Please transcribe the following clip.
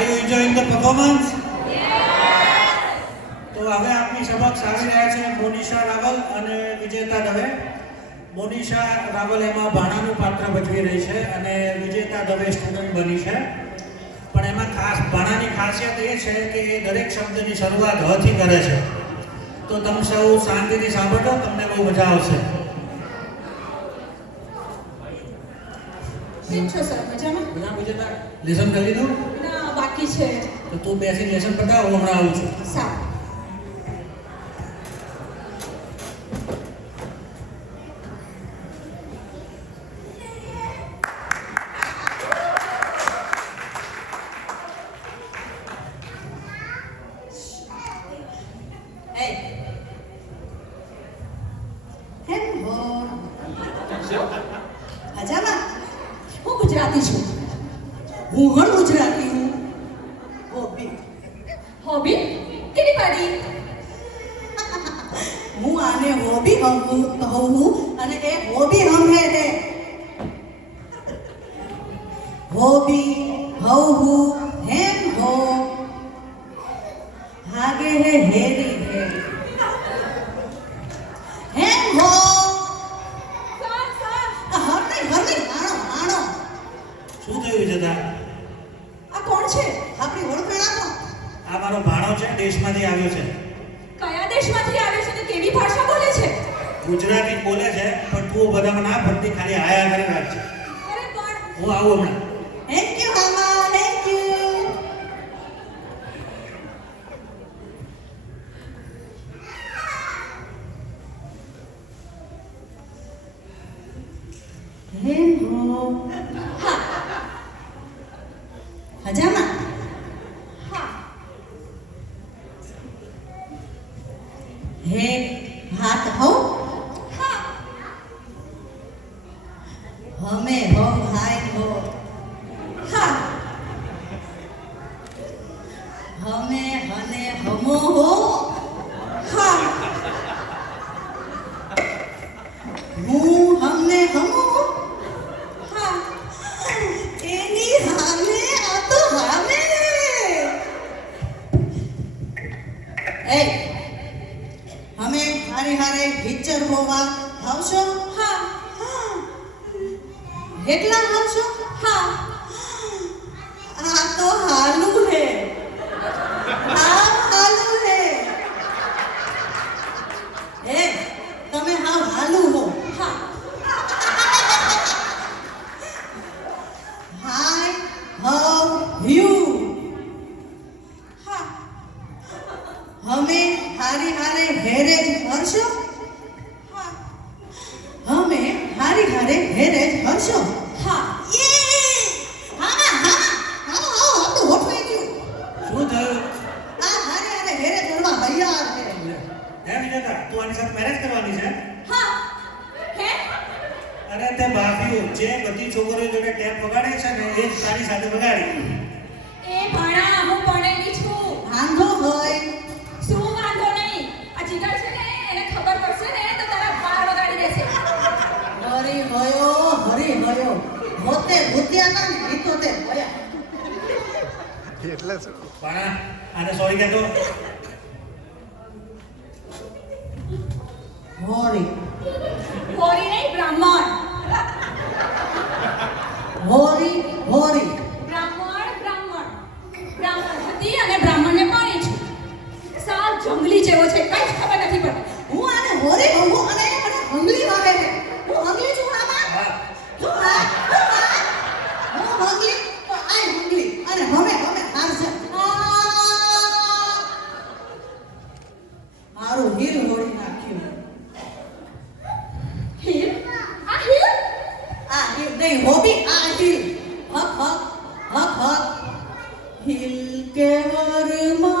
Are you enjoying the performance? તો હવે આપની સમક્ષ આવી રહ્યા છે મોનિશા રાવલ અને વિજેતા દવે. મોનિશા રાવલ એમાં ભાણાનું પાત્ર ભજવી રહી છે અને વિજેતા દવે સ્ટુડન્ટ બની છે. પણ એમાં ખાસ ભાણાની ખાસિયત એ છે કે એ દરેક શબ્દની શરૂઆત હથી કરે છે. તો તમે સૌ શાંતિથી સાંભળો, તમને બહુ મજા આવશે. કેમ છો સર? મજામાં? બધા વિજેતા લેસન કરી લીધું? ના, બાકી છે. તો તું બેસી લેસન પતાવ, હું હમણાં આવું છું. સારું. મજામાં? હું ગુજરાતી છું. હું પણ ગુજરાતી હું. હોબી હોબી કેની પાડી? હું આને હોબી કહું અને એ હોબી હમે રે. હોબી હઉ હેમ હો હાગે હે હેરી હે હેમ હો. શું થયું વિજેતા? આ કોણ છે? આપણી ઓળખાણ આપો. આ મારો ભાણો છે, દેશમાંથી આવ્યો છે. કયા દેશમાંથી આવ્યો છે ને કેવી ભાષા બોલે છે? ગુજરાતી બોલે છે, પણ તું બધામાં ના ભરતી, ખાલી આયા કરી રાખજે. અરે પણ હું આવું હમણાં. થેન્ક યુ મામા, થેન્ક યુ. હેલો. મજામાં? હા. હે હાથ હો હા. હમે હો હાય હો હા. હમે હને હમો હો હા. હું હમને હમો હા. એની હામે આ તો હામે. એ અમે હારે હારે પિક્ચર હોવા આવશો? હા. કેટલા આવશો? હા. આ તો હાલું હે. આ હાલું હે. એ તમે હાવ હાલું હો. હા. Hi how you. હા. અમે હારી હારે હેરેજ હરશો? હા. અમે હારી હારે હેરેજ હરશો? હા. યે! હા હા આવો આવો તો હોઠવાઈ ગયું. શું થયું? આ હારે હારે હેરેજ હરવા તૈયાર છે. હે વિજેતા, તું આની સાથે મેરેજ કરવાની છે? હા. હે? અરે તે ભાભીઓ જે બધી છોકરીઓ જોડે ટેપ વગાડે છે ને, એ જ તારી સાથે વગાડી. એ ભાણા હું ભણેલી છું. વાંધો હોય. શું વાંધો નહીં? આ જીગર છે ને, એને ખબર પડશે ને તો તારા વાળ વગાડી દેશે. હરી હયો હોતે ભૂત્યા ના ને હિતોતે ભયા. એટલે શું? ભાણા, આને સોરી કહેતો. હોરી હોરી નહીં, બ્રાહ્મણ. હોરી હોરી બ્રાહ્મણ હતી અને બ્રાહ્મણને પાણી છું. સાવ જંગલી જેવો છે, કઈ જ ખબર નથી પડતી. હું આને હોરી કહું અને એ મને હંગલી વાગે છે. હું હંગલી છું આમાં. હા. હું હંગલી તો આઈ હંગલી અને હમે હારશે. મારું હીર હોડી નાખ્યું. હીર? આ હીર? આ હીર નહીં હોબી, આ હીર. હક હક હક હક હિલ કે હરમાં